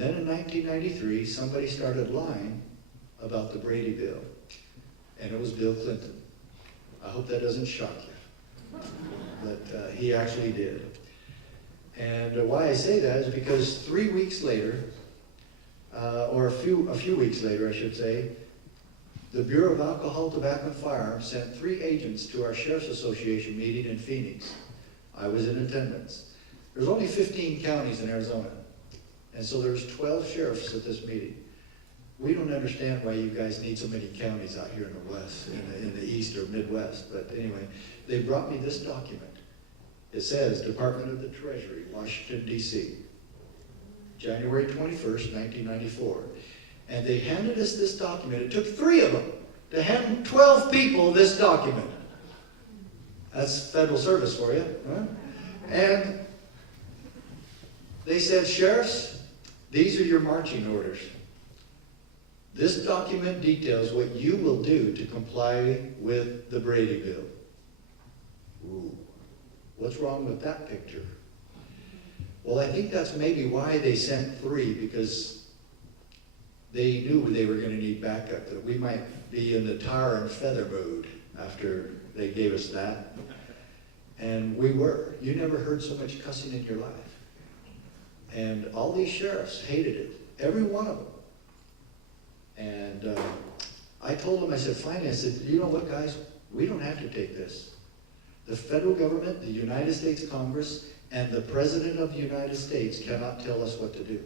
And then in 1993, somebody started lying about the Brady bill, and it was Bill Clinton. I hope that doesn't shock you, but he actually did. And why I say that is because 3 weeks later, or a few weeks later, I should say, the Bureau of Alcohol, Tobacco, and Firearms sent 3 agents to our Sheriff's Association meeting in Phoenix. I was in attendance. There's only 15 counties in Arizona, and so there's 12 sheriffs at this meeting. We don't understand why you guys need so many counties out here in the West, in the East or Midwest, but anyway, they brought me this document. It says, Department of the Treasury, Washington, D.C., January 21st, 1994. And they handed us this document. It took 3 of them to hand 12 people this document. That's federal service for you. Huh? And they said, sheriffs, these are your marching orders. This document details what you will do to comply with the Brady bill. Ooh, what's wrong with that picture? Well, I think that's maybe why they sent 3, because they knew they were going to need backup, that we might be in the tar and feather mood after they gave us that. And we were. You never heard so much cussing in your life. And all these sheriffs hated it, every one of them. And I told them, I said, finally, I said, you know what, guys, we don't have to take this. The federal government, the United States Congress, and the President of the United States cannot tell us what to do.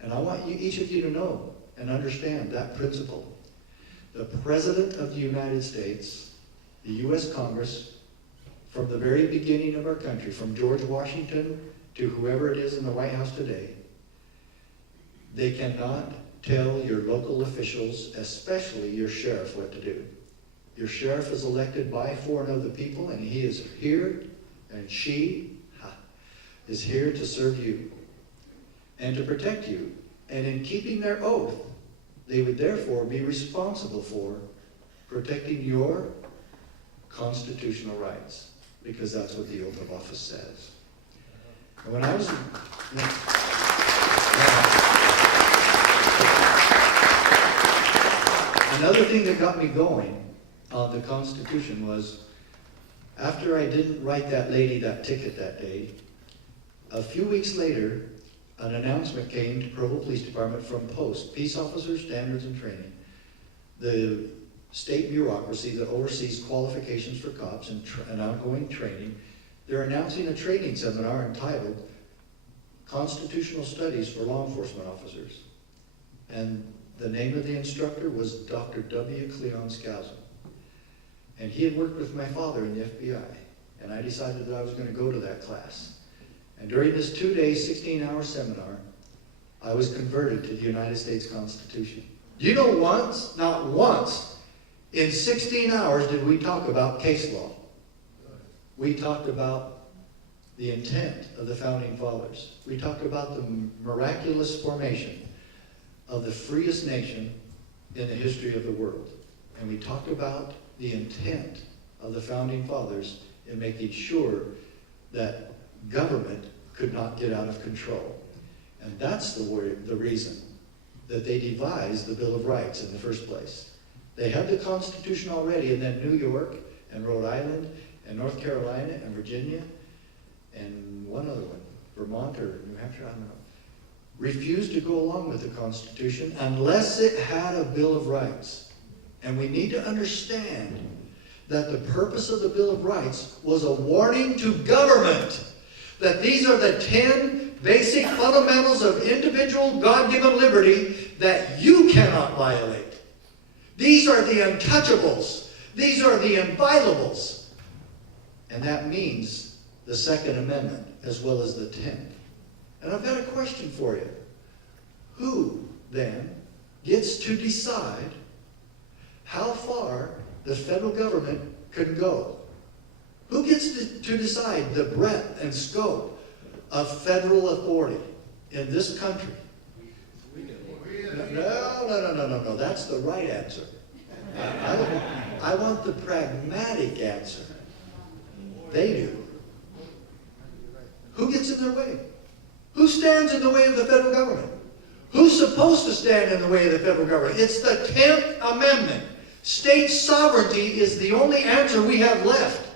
And I want you, each of you to know and understand that principle. The President of the United States, the U.S. Congress, from the very beginning of our country, from George Washington to whoever it is in the White House today, they cannot tell your local officials, especially your sheriff, what to do. Your sheriff is elected by, for, and of the people, and he is here, and she is here to serve you and to protect you. And in keeping their oath, they would therefore be responsible for protecting your constitutional rights, because that's what the oath of office says. And when I was another thing that got me going on the Constitution was, after I didn't write that lady that ticket that day, a few weeks later, an announcement came to Provo Police Department from POST, Peace Officer Standards and Training, the state bureaucracy that oversees qualifications for cops and ongoing training. They're announcing a training seminar entitled Constitutional Studies for Law Enforcement Officers. And the name of the instructor was Dr. W. Cleon Skousen. And he had worked with my father in the FBI. And I decided that I was going to go to that class. And during this 2-day, 16-hour seminar, I was converted to the United States Constitution. Do you know once, not once, in 16 hours did we talk about case law. We talked about the intent of the Founding Fathers. We talked about the miraculous formation of the freest nation in the history of the world. And we talked about the intent of the Founding Fathers in making sure that government could not get out of control. And that's the reason that they devised the Bill of Rights in the first place. They had the Constitution already, and then New York and Rhode Island and North Carolina and Virginia and one other one, Vermont or New Hampshire, I don't know, refused to go along with the Constitution unless it had a Bill of Rights. And we need to understand that the purpose of the Bill of Rights was a warning to government that these are the 10 basic fundamentals of individual God-given liberty that you cannot violate. These are the untouchables. These are the inviolables. And that means the Second Amendment as well as the 10th. And I've got a question for you. Who, then, gets to decide how far the federal government can go? Who gets to decide the breadth and scope of federal authority in this country? No. That's the right answer. I want the pragmatic answer. They do. Who gets in their way? Who stands in the way of the federal government? supposed to stand in the way of the federal government. It's the 10th Amendment. State sovereignty is the only answer we have left.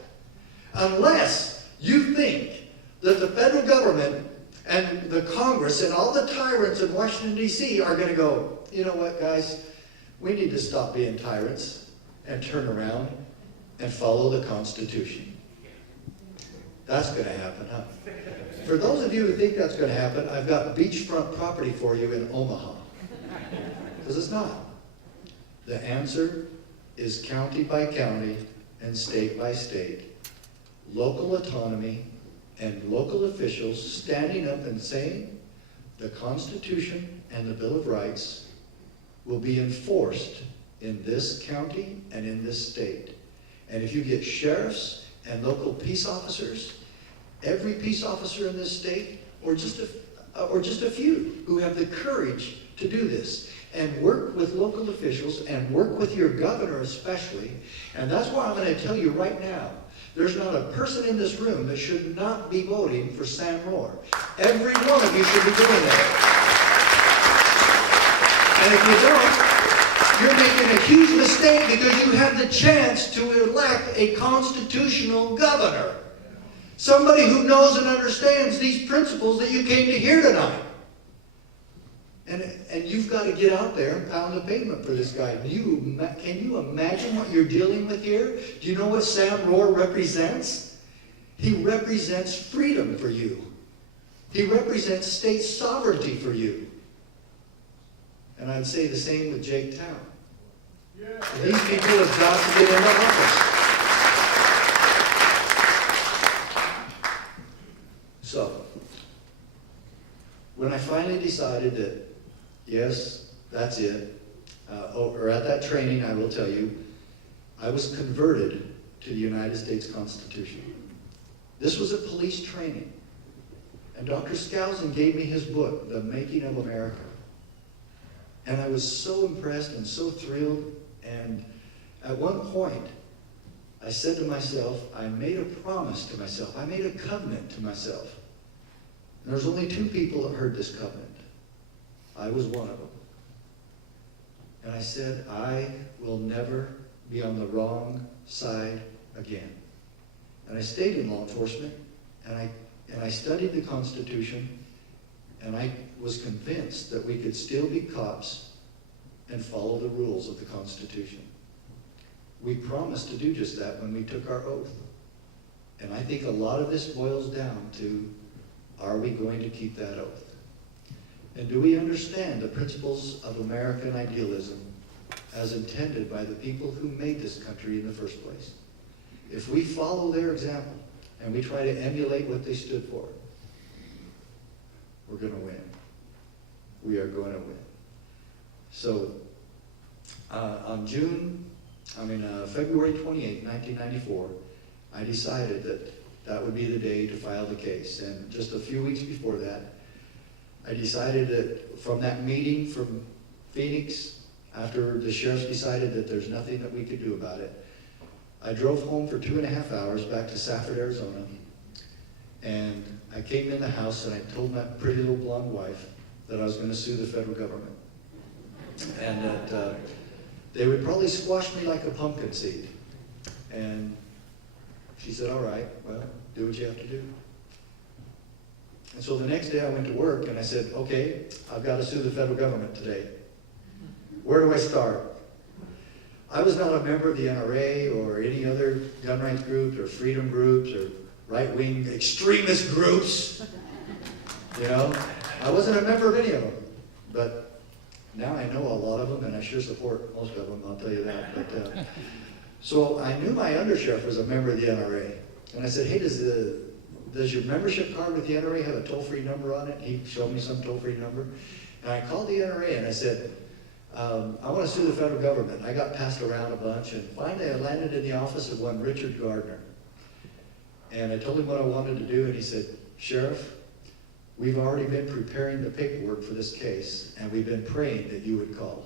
Unless you think that the federal government and the Congress and all the tyrants in Washington, D.C. are going to go, you know what, guys? We need to stop being tyrants and turn around and follow the Constitution. That's going to happen, huh? For those of you who think that's going to happen, I've got beachfront property for you in Omaha. Because it's not. The answer is county by county and state by state. Local autonomy and local officials standing up and saying the Constitution and the Bill of Rights will be enforced in this county and in this state. And if you get sheriffs and local peace officers, every peace officer in this state, or just a few who have the courage to do this, and work with local officials and work with your governor especially, and that's why I'm going to tell you right now, there's not a person in this room that should not be voting for Sam Rohr. Every one of you should be doing that. And if you don't, you're making a huge mistake because you have the chance to elect a constitutional governor. Somebody who knows and understands these principles that you came to hear tonight. And you've got to get out there and pound the pavement for this guy. Can you imagine what you're dealing with here? Do you know what Sam Rohr represents? He represents freedom for you. He represents state sovereignty for you. And I'd say the same with Jake Town. Yeah. These people have got to get into office. So, when I finally decided that, yes, that's it, or at that training, I will tell you, I was converted to the United States Constitution. This was a police training. And Dr. Skousen gave me his book, The Making of America. And I was so impressed and so thrilled. And at one point, I said to myself, I made a promise to myself. I made a covenant to myself. And there's only two people that heard this covenant. I was one of them. And I said, I will never be on the wrong side again. And I stayed in law enforcement, and I studied the Constitution, and I was convinced that we could still be cops and follow the rules of the Constitution. We promised to do just that when we took our oath. And I think a lot of this boils down to, are we going to keep that oath? And do we understand the principles of American idealism as intended by the people who made this country in the first place? If we follow their example and we try to emulate what they stood for, we're going to win. We are going to win. So, on February 28, 1994, I decided that that would be the day to file the case. And just a few weeks before that, I decided that from that meeting from Phoenix, after the sheriffs decided that there's nothing that we could do about it, I drove home for 2.5 hours back to Safford, Arizona, and I came in the house and I told my pretty little blonde wife that I was going to sue the federal government. And that they would probably squash me like a pumpkin seed. And she said, all right, well, do what you have to do. And so the next day I went to work and I said, okay, I've got to sue the federal government today. Where do I start? I was not a member of the NRA or any other gun rights groups or freedom groups or right-wing extremist groups. You know, I wasn't a member of any of them. But now I know a lot of them and I sure support most of them, I'll tell you that. But so I knew my undersheriff was a member of the NRA. And I said, hey, does your membership card with the NRA have a toll-free number on it? He showed me some toll-free number. And I called the NRA and I said, I want to sue the federal government. I got passed around a bunch, and finally I landed in the office of one Richard Gardner. And I told him what I wanted to do, and he said, Sheriff, we've already been preparing the paperwork for this case, and we've been praying that you would call.